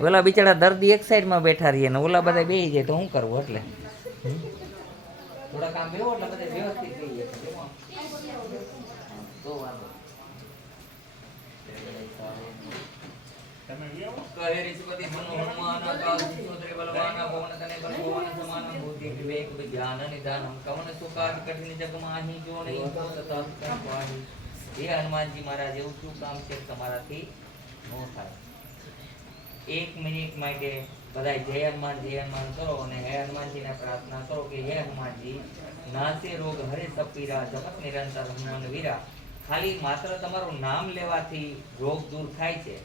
ઓલા બિચારા દર્દી એક સાઈડમાં બેઠા રહીએ ને ઓલા બધા બેસી જાય તો શું કરવું એટલે થોડા કામ બેહો એટલે બધા વ્યવસ્થિત થઈ જાય તો વાંધો કહે ઋષિપતિ મનો હનુમાન આકાશ સૂત્રે બલવાના પવન તને બલવાન સમાન બુદ્ધિ વિવેક વિજ્ઞાન નિદાન કવન સુકાદ કઠિન જગ માહી જો નહીં તો સતા પાહી હે હનુમાનજી મહારાજ એવું શું કામ છે તમારાથી નો થાય 1 મિનિટ માટે બધા જય હનુમાન કરો અને હે હનુમાનજીને પ્રાર્થના કરો કે હે હનુમાનજી નાસે રોગ હરે સપીરા જપત નિરંતર હનુમાન વીરા ખાલી માત્ર તમારું નામ લેવાથી રોગ દૂર થાય છે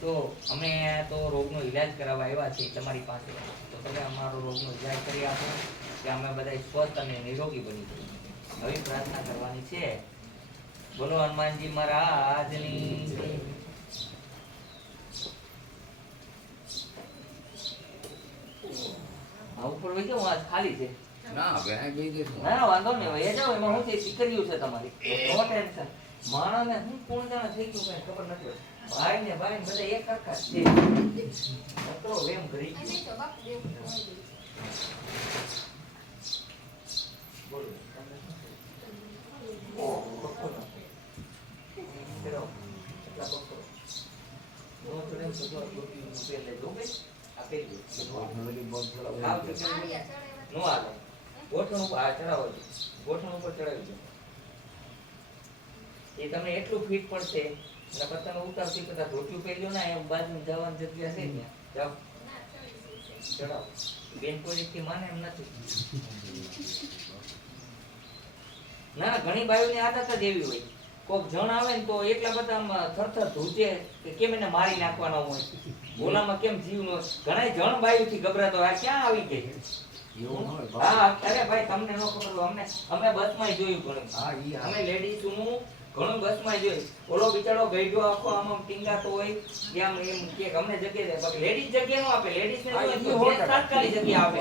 તો અમે તો રોગનો ઈલાજ કરાવવા આવ્યા છીએ તમારી પાસે તો તમે અમારો રોગનો ઈલાજ કરી આપો કે અમે બધા સ્વસ્થ અને નિરોગી બની જઈએ હવે પ્રાર્થના કરવાની છે બોલો હનુમાનજી મહારાજની ઉપર વહી જાવ આજ ખાલી છે ના વાંધો નહીં વહી જાવ એમાં હું છે દીકરીઓ છે તમારી નો ટેન્શન માણસને હું કોણ જાણે થઈ ગયું કઈ ખબર નથી ભાઈ ને બધા એક સરખા છે મિત્રો વેમ કરી બોલો એ તમને એટલું ફીટ પડશે અને પછી તમે ઉતારથી કદાચ રોટલું પહેર્યો ને એ બાજુ જવાની જગ્યા છે ત્યાં જાઓ ચડાવો બેન કોઈ રીતથી માને એમ નથી ના ઘણી બાયુની આદત જ એવી હોય કોક જણ આવે ને તો એટલા બધા થરથર ધ્રુજે કે કેમ એને મારી નાખવાનો હોય બોલામાં કેમ જીવ નો ઘણા જણ બાયુ થી ગભરાતો આ ક્યાં આવી ગઈ હા અરે ભાઈ તમને ન ખબર અમે બસમાં જોયું ઘણું અમે લેડીઝ નું ઘણું બસમાં જોયું ઓલો બિચારો ગઈડો આખો આમ ટીંગાતો હોય કે આમ એમ કે અમને જગ્યા દે લેડીઝ જગ્યા નો આપે લેડીઝ ને જોઈએ તાત્કાલિક જગ્યા આપે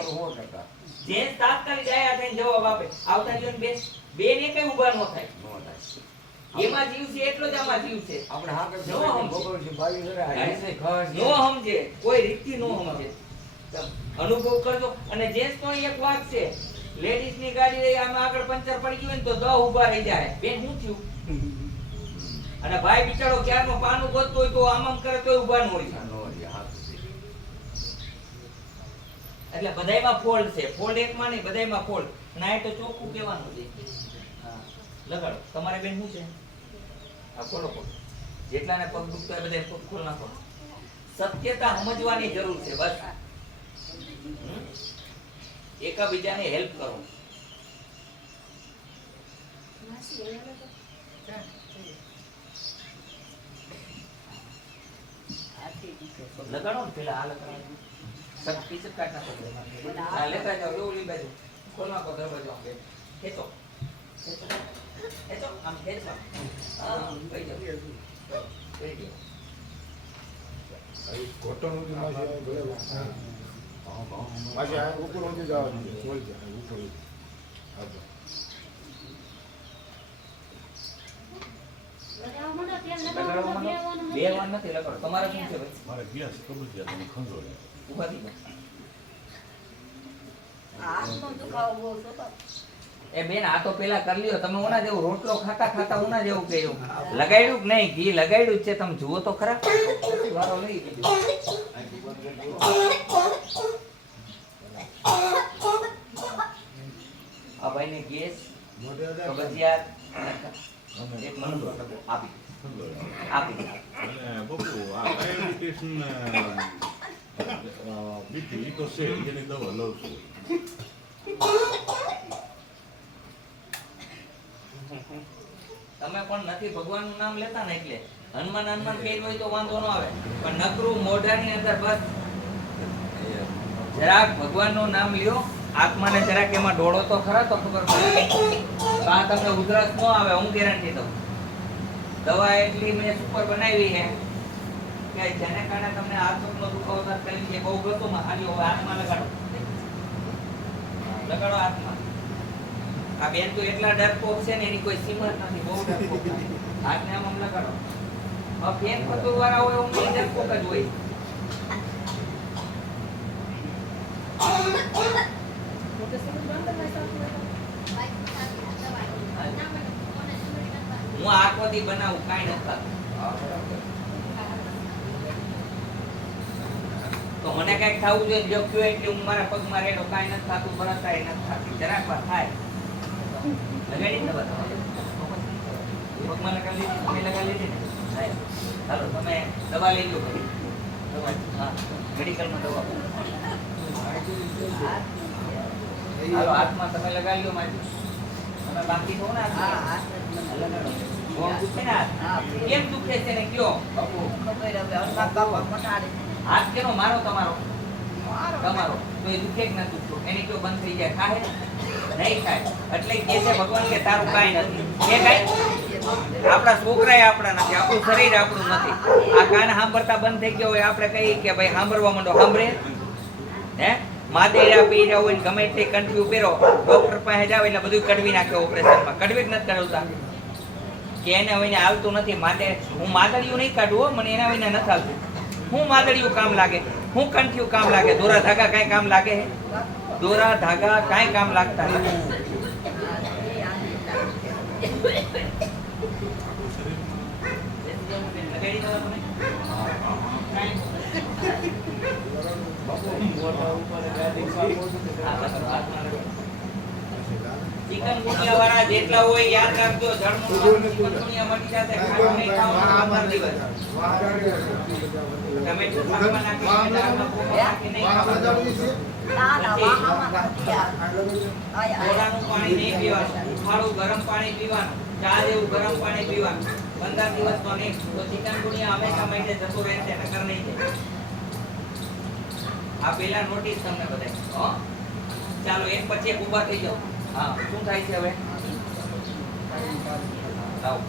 જે તાત્કાલિક આયા થઈને જવાબ આપે આવતા જોઈને બેન એ કઈ ઉભા ન થાય એમાં જીવ છે એટલો જ આમાં જીવ છે આપણે હા કે નો સમજે બાયુ જરા આઈસે ખાસ નો સમજે કોઈ રીતથી નો સમજે અનુભવ કરજો અને જેન્ટ્સ તો એક વાત છે લેડીઝ ની ગાડી રહી આમાં આગળ પંચર પડી ગયું ને તો 10 ઊભા રહી જાય બેન શું થયું અને ભાઈ બિચારો ક્યારનો પાનું ગોતતો હોય તો આમ કરે તોય ઊભા ન હોય એટલે બધાયમાં ફોલ્ડ છે ફોલ્ડ એકમાં નહીં બધાયમાં ફોલ્ડ ના એ તો ચોખ્ખું કહેવાનું છે હા લગાડો તમારે બેન શું છે આ ખોલો જેટલાને પગ દુખતો હોય બધા પગ ખોલ નાખો સત્યતા સમજવાની જરૂર છે બસ એકબીજાને હેલ્પ કરો લગાડો ને પેલા આ લગાડો સબ પીછે કાટના પડે આ લેતા જાઓ ઓલી બાજુ ખોલ નાખો દરવાજો આમ ખેંચો ખેંચો આમ ખેંચો હા ભાઈ જાઓ ભાઈ જાઓ आई कॉटन की माजी है भले माजी है ऊपर होके जाओ बोल जा ऊपर अच्छा બે વાર નથી લગાડો તમારે શું છે ભાઈ મારે ગેસ કબૂતરિયા તમે ખંજો લે ઉભા થઈ એ બેન આ તો પેલા કરી લ્યો તમે ઓના જેવું રોટલો ખાતા ખાતા ઓના જેવું કહ્યું લગાડ્યું કે નહીં ઘી લગાડ્યું છે તમે જુઓ તો ખરા વારો લઈ લીધો આ ભાઈને ગેસ કબજિયાત એક મંદો આપી આપી અને બબુ આ ડાયાબિટીસ ને બીપી તો છે એની દવા લઉં છું તમે પણ નથી ભગવાનનું નામ લેતા ને એટલે હનુમાન હનુમાન કહી હોય તો વાંધો ન આવે પણ નકરું મોઢાની અંદર બસ જરાક ભગવાનનું નામ લ્યો આત્માને જરાક એમાં ડોળો તો ખરા તો ખબર પડે આ તમને ઉધરસ ન આવે હું ગેરંટી દઉં દવા એટલી મેં સુપર બનાવી છે કે જેને કારણે તમને આત્મનો દુખાવો થાય કરી છે બહુ ગતો માં આલ્યો હવે આત્મા લગાડો લગાડો આત્મા આ બેન તો એટલા ડરપોક છે ને એની કોઈ સીમત નથી બહુ ડરપોક હાથને આમ લગાડો હવે ફેન ફતુર વાળા હોય હું ડરપોક જ હોય સુધી બનાવું કાંઈ નથી થતું. તો મને કઈક થવું જોઈએ જો કયો એટલે હું મારા પગમાં રેડો કાંઈ નથી થતું બળતાય નથી થતું જરાક વાર થાય લગાડી ને દવા તમારે પગમાં લગાડી લીધી તમે લગાડી લીધી ને થાય. ચાલો તમે દવા લઈ લો ઘડી. દવા હા મેડિકલમાં દવા હાલો હાથમાં તમે લગાડી લો મારી તમે બાકી છો ને લગાડો કોણ દુખે ને હાથ? કેમ દુખે છે ને કયો હાથ કેનો મારો તમારો તમારો તો એ દુખે કે ના દુખતો એને કયો બંધ થઈ જાય ખાહે નહીં ખાય એટલે કે છે ભગવાન કે તારું કાંઈ નથી કે કાંઈ આપણા છોકરાએ આપણા નથી આપણું શરીર આપણું નથી આ કાન સાંભળતા બંધ થઈ ગયો હોય આપણે કહીએ કે ભાઈ સાંભળવા માંડો સાંભળે હે માદેરા પીરા હોય ને ગમે તે કંઠ્યું પહેરો ડોક્ટર પાસે જાવ એટલે બધું કડવી નાખે ઓપરેશનમાં કડવી જ નથી કરાવતા કે એને હવે આવતું નથી માદે હું માદડિયું નહીં કાઢું હો મને એના વિના નથી આવતું હું માદડિયું કામ લાગે હું કંઠ્યું કામ લાગે દોરા ધાગા કાંઈ કામ લાગે હે દોરા ધાગા કાંઈ કામ લાગતા નથી લગાડી દો તમે ચિકનગુનિયા વાળા જેટલા હોય યાદ રાખજો જળમૂળમાં ચિકનગુનિયા મટી જશે ખાટું નહીં ખાવાનું 15 દિવસ ટમેટું શાકમાં નાખીને દાળમાં કોમો નાખીને નહીં ખાવાનું ગોળાનું પાણી નહીં પીવાનું ઉફાળું ગરમ પાણી પીવાનું ચા જેવું ગરમ પાણી પીવાનું 15 દિવસ તો નહીં તો ચિકનગુનિયા હંમેશા માટે જતો રહેશે નકર નહીં જાય આ પેલા નોટિસ તમને બધાય હો ચાલો એક પછી એક ઊભા થઈ જાઓ હા શું થાય છે હવે આવો